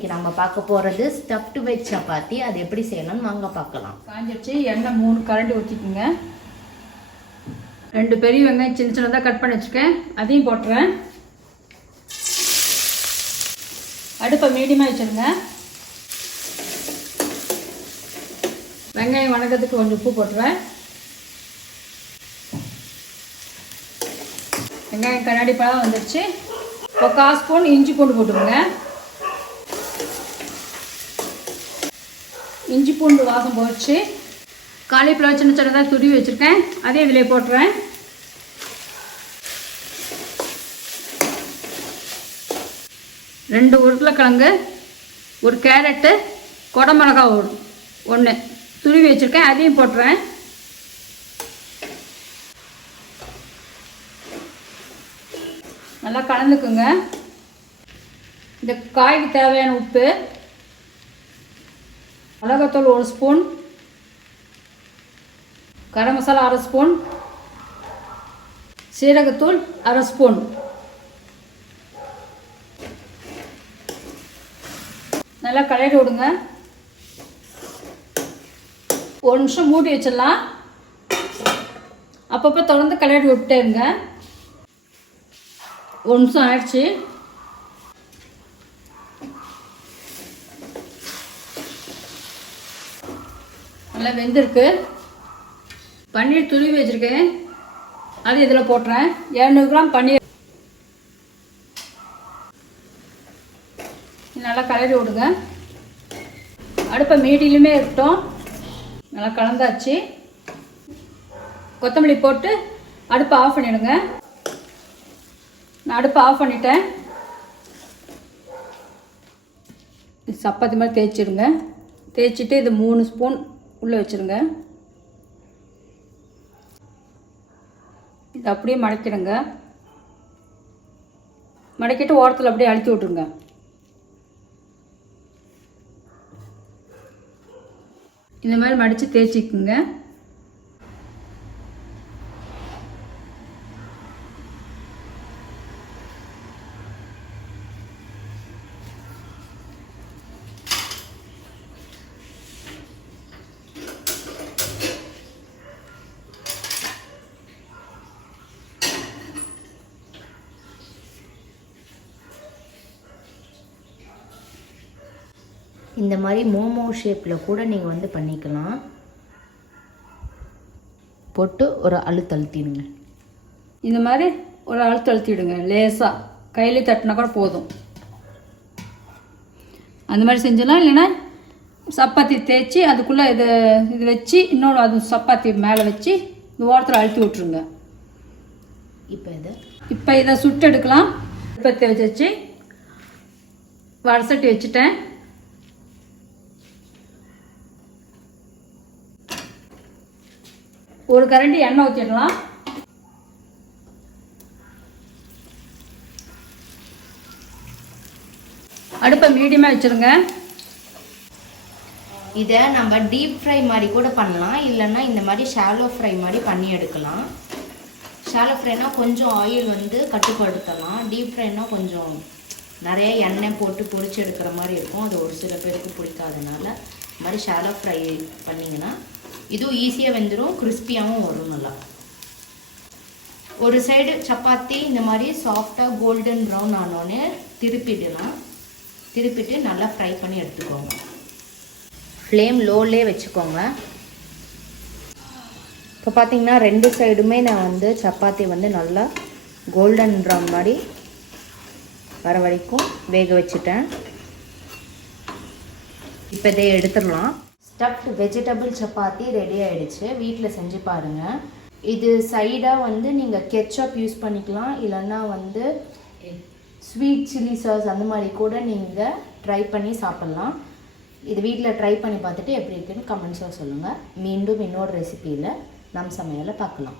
இன்னைக்கு நம்ம பார்க்க போகிறது ஸ்டஃப்டு வெஜ் சப்பாத்தி. அது எப்படி செய்யலாம்னு வாங்க பார்க்கலாம். காஞ்சிடுச்சு. எண்ணெய் 3 கரண்டி ஊற்றிக்குங்க. 2 பெரிய வெங்காயம் சின்ன சின்னதாக கட் பண்ணி வச்சுருக்கேன், அதையும் போட்டுறேன். அடுப்பை மீடியமாக வச்சுருங்க. வெங்காயம் வணக்கத்துக்கு கொஞ்சம் உப்பு போட்டுருவேன். வெங்காயம் கண்ணாடி பழம் வந்துடுச்சு. 1/4 ஸ்பூன் இஞ்சி பூண்டு போட்டுருங்க. இஞ்சி பூண்டு வாசம் போச்சு. காலிஃப்ளவர் சின்ன சின்னதாக துருவி வச்சுருக்கேன், அதே இதிலே போட்டுறேன். ரெண்டு உருளைக்கிழங்கு, ஒரு கேரட்டு, குடமிளகா 1 துருவி வச்சுருக்கேன், அதையும் போட்டுறேன். நல்லா கலந்துக்குங்க. இந்த காய்க்கு தேவையான உப்பு, மிளகாத்தூள் 1 ஸ்பூன், கரம் மசாலா 1/2 ஸ்பூன், சீரகத்தூள் 1/2 ஸ்பூன். நல்லா கலரி விடுங்க. 1 நிமிஷம் மூடி வச்சிடலாம். அப்பப்போ தொடர்ந்து கலரி விட்டே இருங்க. 1 நிமிஷம் ஆயிடுச்சு. நல்லா வெந்திருக்கு. பன்னீர் துருவி வச்சுருக்கேன், அது இதில் போட்டுறேன். 200 கிராம் பன்னீர். நல்லா கலரி விடுங்க. அடுப்பை மீடியிலுமே இருக்கட்டும். நல்லா கலந்தாச்சு. கொத்தமல்லி போட்டு அடுப்பை ஆஃப் பண்ணிவிடுங்க. நான் அடுப்பை ஆஃப் பண்ணிட்டேன். சப்பாத்தி மாதிரி தேய்ச்சிடுங்க. தேய்ச்சிட்டு இது 3 ஸ்பூன் உள்ளே வச்சுருங்க. இது அப்படியே மடக்கிடுங்க. மடக்கிட்டு ஓரத்தில் அப்படியே அழுத்தி விட்ருங்க. இந்த மாதிரி மடித்து தேய்ச்சிக்குங்க. இந்த மாதிரி மோமோ ஷேப்பில் கூட நீங்கள் வந்து பண்ணிக்கலாம். போட்டு ஒரு அழுத்திடுங்க. இந்த மாதிரி ஒரு அழுத்திடுங்க. லேசாக கையில் தட்டினா கூட போதும். அந்த மாதிரி செஞ்சலாம். இல்லைன்னா சப்பாத்தி தேய்ச்சி அதுக்குள்ளே இது வச்சு இன்னொன்று அது சப்பாத்தி மேலே வச்சு இந்த ஓரத்தில் அழுத்தி விட்ருங்க. இப்போ இதை சுட்டு எடுக்கலாம். இப்போ வச்சு வடசட்டி வச்சுட்டேன். ஒரு கரண்டி எண்ணெய் ஊற்றிடலாம். அடுப்பை மீடியமாக வச்சுருங்க. இதை நம்ம டீப் ஃப்ரை மாதிரி கூட பண்ணலாம், இல்லைன்னா இந்த மாதிரி ஷாலோ ஃப்ரை மாதிரி பண்ணி எடுக்கலாம். ஷாலோ ஃப்ரைனா கொஞ்சம் ஆயில் வந்து கட்டுப்படுத்தலாம். டீப் ஃப்ரைனா கொஞ்சம் நிறைய எண்ணெய் போட்டு பொரிச்சு எடுக்கிற மாதிரி இருக்கும். அது ஒரு சில பேருக்கு பிடிக்காதனால இந்த மாதிரி ஷாலோ ஃப்ரை பண்ணிங்கன்னா இதுவும் ஈஸியாக வெந்துடும், கிறிஸ்பியாகவும் வரும். நல்லா ஒரு சைடு சப்பாத்தி இந்த மாதிரி சாஃப்டாக கோல்டன் ப்ரௌன் ஆனோடனே திருப்பிடலாம். திருப்பிட்டு நல்லா ஃப்ரை பண்ணி எடுத்துக்கோங்க. ஃப்ளேம் லோலே வச்சுக்கோங்க. இப்போ பார்த்தீங்கன்னா 2 சைடுமே நான் வந்து சப்பாத்தி வந்து நல்லா கோல்டன் ப்ரௌன் மாதிரி வர வரைக்கும் வேக வச்சுட்டேன். இப்போ இதை எடுத்துடலாம். ஸ்டஃப்டு வெஜிடபிள் சப்பாத்தி ரெடி ஆகிடுச்சு. வீட்டில் செஞ்சு பாருங்கள். இது சைடாக வந்து நீங்கள் கெச்சப் யூஸ் பண்ணிக்கலாம், இல்லைன்னா வந்து ஸ்வீட் சில்லி சாஸ் அந்த மாதிரி கூட நீங்கள் ட்ரை பண்ணி சாப்பிட்லாம். இது வீட்டில் ட்ரை பண்ணி பார்த்துட்டு எப்படி இருக்குன்னு கமெண்ட்ஸாக சொல்லுங்கள். மீண்டும் இன்னொரு ரெசிபியில் நம் சமையலை பார்க்கலாம்.